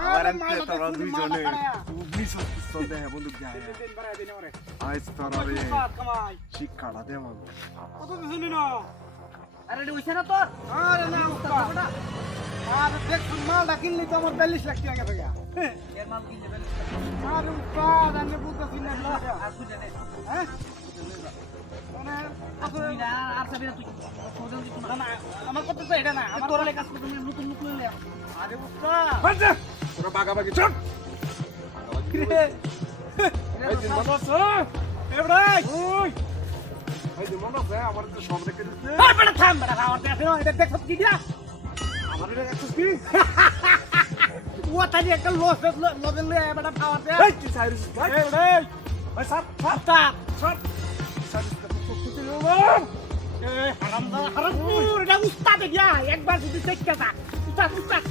আমার এনতে তোরা দুইজনে মিশন পিস্তল দে বন্দুক দে আইস তোরা রে শিক্ষাটা দে আমার কত দিছনি না আরে রে হইছে না তোর আরে না উস্তাদ আর দেখ মালটা কিনলি তো আমার 42 লাখ টাকা গেছে এর মাল কিনতে পারলি আরে উস্তাদ আমি বুঝতেছি না আর বুঝে নে হ্যাঁ মানে তুই না আর যাবি না তুই সোজা তুই না আমার কথা তো এটা না আমার তোর কাজ করতে নতুন নতুন লইলে আরে উস্তাদ বাজে তোরা বাগাবাগি চল এই দিন মনে আছে এবড়াই ওই এই দিন মনে আছে আমার তো সব রেখে দিতে আর বড় থাম বড় খাওয়ার দেখো এটা দেখো কি দিয়া আমার এটা একটু কি ও তাই একটা লস লগে লয়ে বড় খাওয়ার দে এই কি সাইরিস ভাই এবড়াই ভাই সাপ উস্তাদ সাপ সাইরিস তো কুকুতি লো হারামপুর এটা উস্তাদ দিয়া একবার যদি চেষ্টা তা উস্তাদ উস্তাদ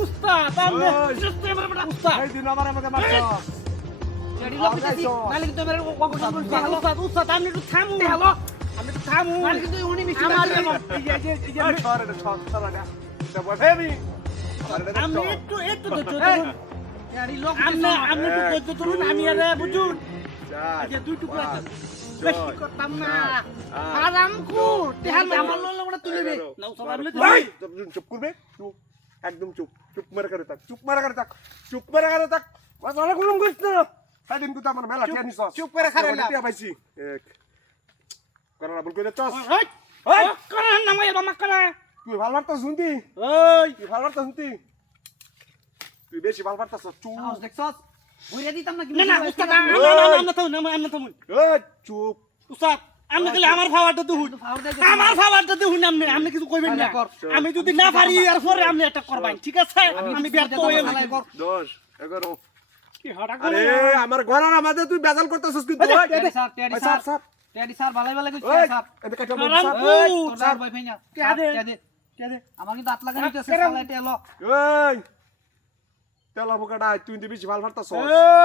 উস্তাদ আমি সিস্টেম এর বড় উস্তাদ এই দিন আমার আমাকে মারছ রেডি লোক দিছি নালে কিন্তু মেরে কখন বলছি উস্তাদ উস্তাদ আমি একটু থামু হ্যালো আমি একটু থামু নালে কিন্তু উনি মিষ্টি আমার এই ছড়ে না ছড় ছড়া না দেবো ফেমি আমি একটু একটু তো রেডি লোক আমি একটু তো আমি আরে বুঝুন চার যে দুই টুকরা বেশি করতাম না হারামপুর তেহান আমার ললে বড় তুলে দে নাও সবাই মিলে এই চুপ করবে চুপ একদম চুপ চুপ মেরে করে থাক চুপ মেরে করে থাক চুপ মেরে করে থাক বাস অনেক গুলম করিস না সেদিন কিন্তু আমার মেলা টিয়া নিছ চুপ করে খারে না টিয়া পাইছি এক করোনা বল করে চস ওই ওই করেন না মাইয়া বামা করে তুই ভালো পারতাস শুনতি ওই তুই ভালো পারতাস শুনতি তুই বেশি ভালো পারতাস চুপ সাহস দেখছস বইরা দিতাম না কি না না উস্তাদ আমরা তো আমরা তো এই চুপ উস্তাদ আমি গেলে আমার ফাওয়ারটা দুহুন আমার ফাওয়ারটা দুহুন আপনি আপনি কিছু কইবেন না আমি যদি না পারি এর পরে আপনি এটা করবেন ঠিক আছে আমি ব্যর্থ হয়ে গেছি 10 11 কি হড়া আরে আমার ঘরের মাঝে তুই বেজাল করতেছস কিন্তু teddy sir sir teddy sir ভালো কইছে ওই স্যার এতে কাটা তোর স্যার ভাই ভাইনা কে দে আমার কিন্তু আট লাগা নিতেছে সালাইতে এলো এই তেলা বোকাটা তুই কিন্তু বেশি ভালো পারতাস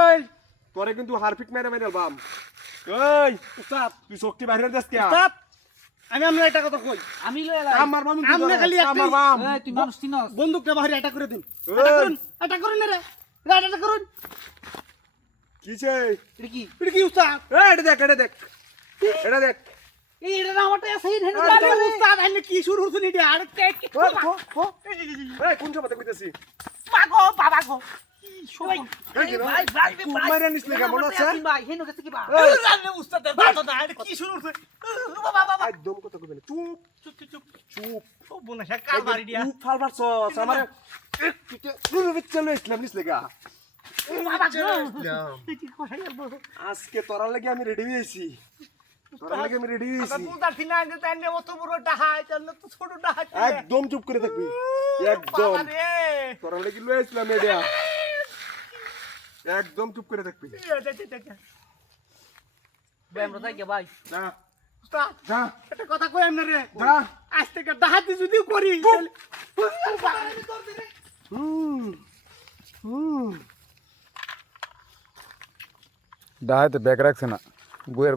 এই তোরে কিন্তু হারপিক মেরে মেরে বাম এই উস্তাদ তুই শক্তি বাইরে দেস কে উস্তাদ আমি আমরা একটা কথা কই আমি লই এলাই আমার মামু আমনে খালি একটা আমার মাম এই তুই মানুষ চিনস বন্দুকটা বাইরে এটা করে দিন এই এটা করুন রে এটা করুন কিছে এটা কি এটা কি উস্তাদ এই এটা দেখ এটা দেখ এই এটা না আমারটা আছে এই হেন আরে উস্তাদ আইনে কি শুরু হচ্ছে নি আর কে কি এই কোন সময় কইতাছি পাগো বাবা গো সবাই ভাই ভাই তুই মাইরা নিস লাগা মনে আছে ভাই হেন গেছে কি বা জানে উস্তাদের দাদা না এটা কি শুরু হচ্ছে বাবা বাবা একদম কথা কইবেন চুপ চুপ চুপ চুপ ও বোনা সে কার মারি দিয়া তুই ফাল পারছস আমার তুই চলে ইসলাম নিস লাগা বাবা গো আজকে তোরা লাগি আমি রেডি হইছি তোরা লাগি আমি রেডি হইছি বুঝার না যে তাই অত বড় ডাহাই তাহলে তো ছোট ডাহাই একদম চুপ করে থাকবি একদম তোরা লাগি লই আসলাম এডিয়া একদম চুপ করে থাকবি ভাই আমরা যাই ভাই যা উস্তাদ যা একটা কথা কই আমনে রে যা আজ থেকে ডাহাতি যদি করি ডাহাতে ব্যাগ রাখছে না বইয়ের